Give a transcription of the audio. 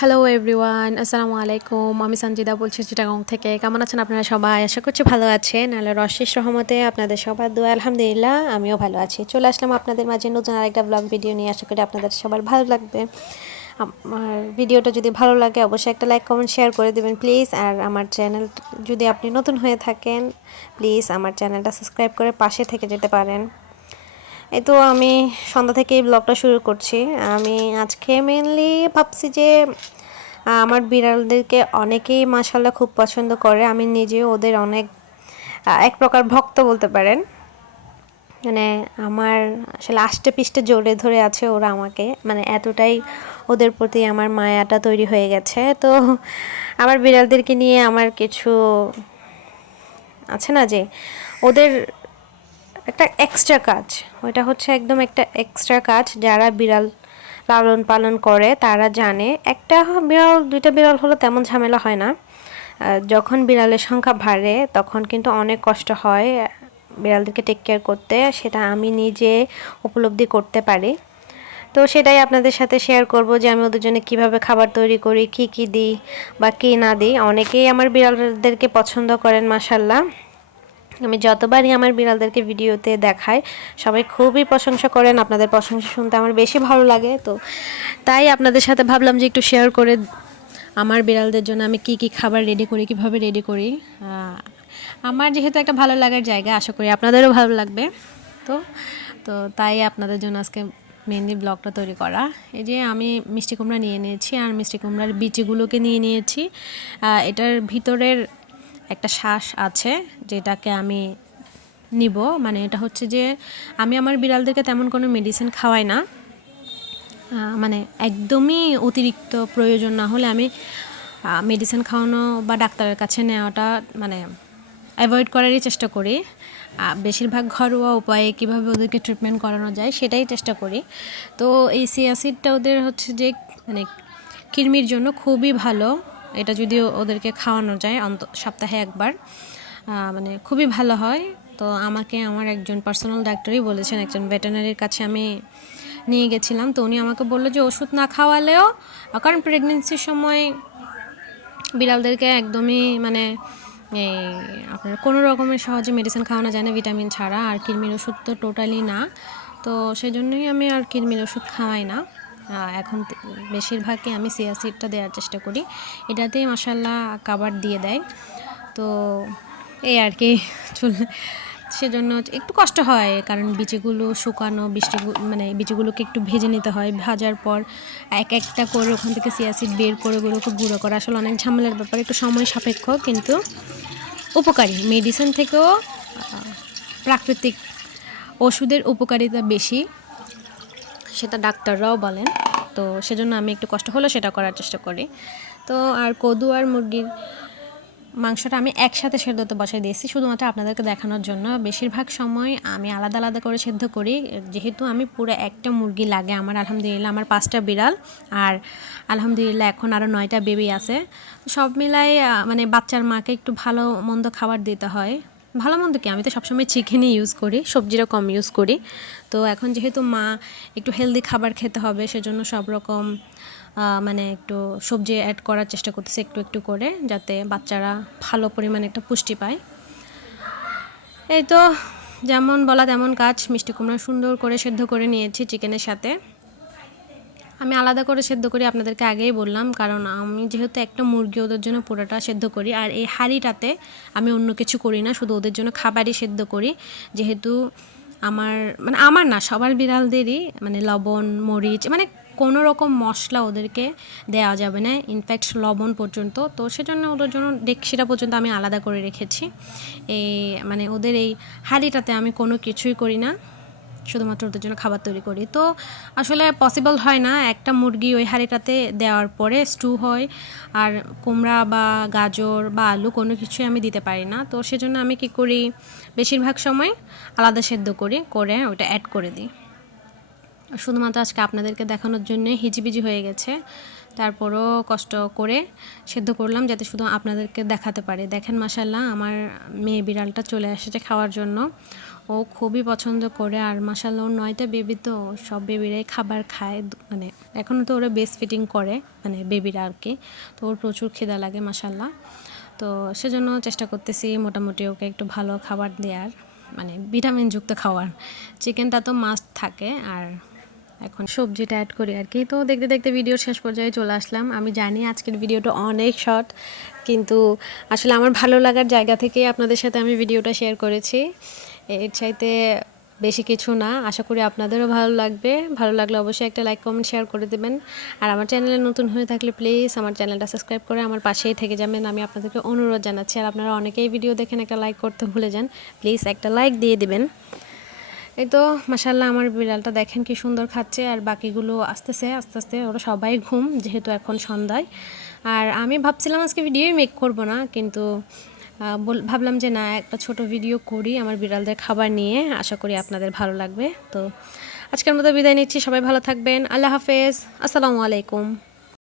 Hello everyone, আসসালামু আলাইকুম। আমি সঞ্জিদা বলছি চিটাগং থেকে। কেমন আছেন আপনারা সবাই? আশা করছি ভালো আছেন। আল্লাহর অশেষ রহমতে আপনাদের সবার দোয়া আলহামদুলিল্লাহ আমিও ভালো আছি। চলে আসলাম আপনাদের মাঝে নতুন আরেকটা ব্লগ ভিডিও নিয়ে। আশা করি আপনাদের সবার ভালো লাগবে। আমার ভিডিওটা যদি ভালো লাগে অবশ্যই একটা লাইক কমেন্ট শেয়ার করে দেবেন প্লিজ। আর আমার চ্যানেল যদি আপনি নতুন হয়ে থাকেন প্লিজ আমার চ্যানেলটা সাবস্ক্রাইব করে পাশে থেকে যেতে পারেন। এই তো আমি সন্ধ্যা থেকেই ব্লগটা শুরু করছি। আমি আজকে মেনলি ভাবছি যে আমার বিড়ালদেরকে অনেকেই মাশাআল্লাহ খুব পছন্দ করে। আমি নিজেও ওদের অনেক এক প্রকার ভক্ত বলতে পারেন। মানে আমার আসলে আষ্টে পিষ্টে জড়িয়ে ধরে আছে ওরা আমাকে, মানে এতটাই ওদের প্রতি আমার মায়াটা তৈরি হয়ে গেছে। তো আমার বিড়ালদেরকে নিয়ে আমার কিছু আছে না, যে ওদের একটা এক্সট্রা কাজ, ওইটা হচ্ছে একদম একটা এক্সট্রা কাজ। যারা বিড়াল লালন পালন করে তারা জানে একটা বিড়াল দুইটা বিড়াল হলো তেমন ঝামেলা হয় না। যখন বিড়ালের সংখ্যা বাড়ে তখন কিন্তু অনেক কষ্ট হয় বিড়ালদেরকে টেক কেয়ার করতে, সেটা আমি নিজে উপলব্ধি করতে পারি। তো সেটাই আপনাদের সাথে শেয়ার করব যে আমি ওদের জন্য কীভাবে খাবার তৈরি করি, কী কী দিই বা কী না দিই। অনেকেই আমার বিড়ালদেরকে পছন্দ করেন মাশাল্লাহ। আমি যতবারই আমার বিড়ালদেরকে ভিডিওতে দেখাই সবাই খুবই প্রশংসা করেন। আপনাদের প্রশংসা শুনতে আমার বেশি ভালো লাগে। তো তাই আপনাদের সাথে ভাবলাম যে একটু শেয়ার করে আমার বিড়ালদের জন্য আমি কি কি খাবার রেডি করি, কিভাবে রেডি করি। আমার যেহেতু একটা ভালো লাগার জায়গা, আশা করি আপনাদেরও ভালো লাগবে। তো তো তাই আপনাদের জন্য আজকে মেনলি ব্লগটা তৈরি করা। এই যে আমি মিষ্টি কুমড়া নিয়ে নিয়েছি আর মিষ্টি কুমড়ার বিচিগুলোকে নিয়ে নিয়েছি। এটার ভিতরের একটা শ্বাস আছে যেটাকে আমি নিব। মানে এটা হচ্ছে যে আমি আমার বিড়ালদেরকে তেমন কোনো মেডিসিন খাওয়াই না। মানে একদমই অতিরিক্ত প্রয়োজন না হলে আমি মেডিসিন খাওয়ানো বা ডাক্তারের কাছে নেওয়াটা মানে অ্যাভয়েড করারই চেষ্টা করি। বেশিরভাগ ঘরোয়া উপায়ে কীভাবে ওদেরকে ট্রিটমেন্ট করানো যায় সেটাই চেষ্টা করি। তো এই সিয়াসিডটা ওদের হচ্ছে যে মানে কৃমির জন্য খুবই ভালো। এটা যদি ওদেরকে খাওয়ানো যায় সপ্তাহে একবার মানে খুবই ভালো হয়। তো আমাকে আমার একজন পার্সোনাল ডাক্তারই বলেছেন, একজন ভেটেরিনারির কাছে আমি নিয়ে গেছিলাম। তো উনি আমাকে বললো যে ওষুধ না খাওয়ালেও, কারণ প্রেগনেন্সির সময় বিড়ালদেরকে একদমই মানে এই আপনার কোনো রকমের সহজে মেডিসিন খাওয়ানো যায় না ভিটামিন ছাড়া, আর কৃমির ওষুধ তো টোটালি না। তো সেই জন্যই আমি আর কৃমির ওষুধ খাওয়াই না। এখন বেশিরভাগই আমি সিয়াসিডটা দেওয়ার চেষ্টা করি, এটাতেই মাশাআল্লাহ খাবার দিয়ে দেয়। তো এই আর কি সেজন্য একটু কষ্ট হয়, কারণ বীজগুলো শুকানো, মানে বীজগুলোকে একটু ভেজে নিতে হয়। ভাজার পর এক একটা করে ওখান থেকে সিয়াসিড বের করে ওগুলোকে গুঁড়ো করা আসলে অনেক ঝামেলার ব্যাপার, একটু সময় সাপেক্ষ কিন্তু উপকারী। মেডিসিন থেকেও প্রাকৃতিক ওষুধের উপকারিতা বেশি, সেটা ডাক্তাররাও বলেন। তো সেজন্য আমি একটু কষ্ট হলেও সেটা করার চেষ্টা করি। তো আর কদু আর মুরগির মাংসটা আমি একসাথে সেদ্ধতে বসাই দিয়েছি শুধুমাত্র আপনাদেরকে দেখানোর জন্য। বেশিরভাগ সময় আমি আলাদা আলাদা করে সেদ্ধ করি, যেহেতু আমি পুরো একটা মুরগি লাগে আমার। আলহামদুলিল্লাহ আমার 5টা বিড়াল, আর আলহামদুলিল্লাহ এখন আরও 9টা বেবি আছে। সব মিলাই মানে বাচ্চার মাকে একটু ভালো মন্দ খাবার দিতে হয়। ভালো মন্দ কি, আমি তো সবসময় চিকেনই ইউজ করি, সবজিটা কম ইউজ করি। তো এখন যেহেতু মা একটু হেলদি খাবার খেতে হবে, সেজন্য সব রকম মানে একটু সবজি অ্যাড করার চেষ্টা করতেছে একটু একটু করে, যাতে বাচ্চারা ভালো পরিমাণে একটা পুষ্টি পায়। এই তো যেমন বলা তেমন কাজ। মিষ্টি কুমড়া সুন্দর করে সেদ্ধ করে নিয়েছি চিকেনের সাথে। আমি আলাদা করে সেদ্ধ করি আপনাদেরকে আগেই বললাম, কারণ আমি যেহেতু একটা মুরগি ওদের জন্য পুরোটা সেদ্ধ করি, আর এই হাঁড়িটাতে আমি অন্য কিছু করি না, শুধু ওদের জন্য খাবারই সেদ্ধ করি। যেহেতু আমার না, সবার বিড়ালদেরই মানে লবণ মরিচ মানে কোনো রকম মশলা ওদেরকে দেওয়া যাবে না, ইনফ্যাক্ট লবণ পর্যন্ত। তো সেজন্য ওদের জন্য ডেকচিটা পর্যন্ত আমি আলাদা করে রেখেছি। এই মানে ওদের এই হাঁড়িটাতে আমি কোনো কিছুই করি না, শুধুমাত্র ওদের জন্য খাবার তৈরি করি। তো আসলে পসিবল হয় না একটা মুরগি ওই হাঁড়িটাতে দেওয়ার পরে স্টু হয়, আর কুমড়া বা গাজর বা আলু কোনো কিছুই আমি দিতে পারি না। তো সেজন্য আমি কি করি, বেশিরভাগ সময় আলাদা সেদ্ধ করি, করে ওটা অ্যাড করে দিই। শুধুমাত্র আজকে আপনাদেরকে দেখানোর জন্য হিজিবিজি হয়ে গেছে। তারপরও কষ্ট করে সেদ্ধ করলাম যাতে শুধু আপনাদেরকে দেখাতে পারি। দেখেন মাশাআল্লাহ আমার মেয়ে বিড়ালটা চলে এসেছে খাওয়ার জন্য। ও খুবই পছন্দ করে, আর মাশাআল্লাহ ওর 9টা বেবি, তো সব বেবিরাই খাবার খায়, মানে এখনও তো ওরা বেস্ট ফিটিং করে, মানে বেবিরা আর কি। তো ওর প্রচুর খিদা লাগে মাশাআল্লাহ। তো সেজন্য চেষ্টা করতেছি মোটামুটি ওকে একটু ভালো খাবার দেওয়ার, মানে ভিটামিনযুক্ত খাবার। চিকেনটা তো মাস্ট থাকে, আর এখন সবজিটা অ্যাড করি আর কি। তো দেখতে দেখতে ভিডিওর শেষ পর্যায়ে চলে আসলাম। আমি জানি আজকের ভিডিওটা অনেক শর্ট, কিন্তু আসলে আমার ভালো লাগার জায়গা থেকেই আপনাদের সাথে আমি ভিডিওটা শেয়ার করেছি। এর চাইতে বেশি কিছু না। আশা করি আপনাদেরও ভালো লাগবে। ভালো লাগলে অবশ্যই একটা লাইক কমেন্ট শেয়ার করে দেবেন। আর আমার চ্যানেলে নতুন হয়ে থাকলে প্লিজ আমার চ্যানেলটা সাবস্ক্রাইব করে আমার পাশেই থেকে যাবেন, আমি আপনাদেরকে অনুরোধ জানাচ্ছি। আর আপনারা অনেকেই ভিডিও দেখেন একটা লাইক করতে ভুলে যান, প্লিজ একটা লাইক দিয়ে দিবেন। এই তো মাশাআল্লাহ আমার বিড়ালটা দেখেন কি সুন্দর খাচ্ছে, আর বাকিগুলো আস্তে আস্তে ওরা সবাই ঘুম, যেহেতু এখন সন্ধ্যায়। আর আমি ভাবছিলাম আজকে ভিডিওই মেক করব না, কিন্তু ভাবলাম যে না, একটা ছোট ভিডিও করি আমার বিড়ালদের খাবার নিয়ে। আশা করি আপনাদের ভালো লাগবে। তো আজকের মতো বিদায় নিচ্ছি, সবাই ভালো থাকবেন, আল্লাহ হাফেজ, আসসালামু আলাইকুম।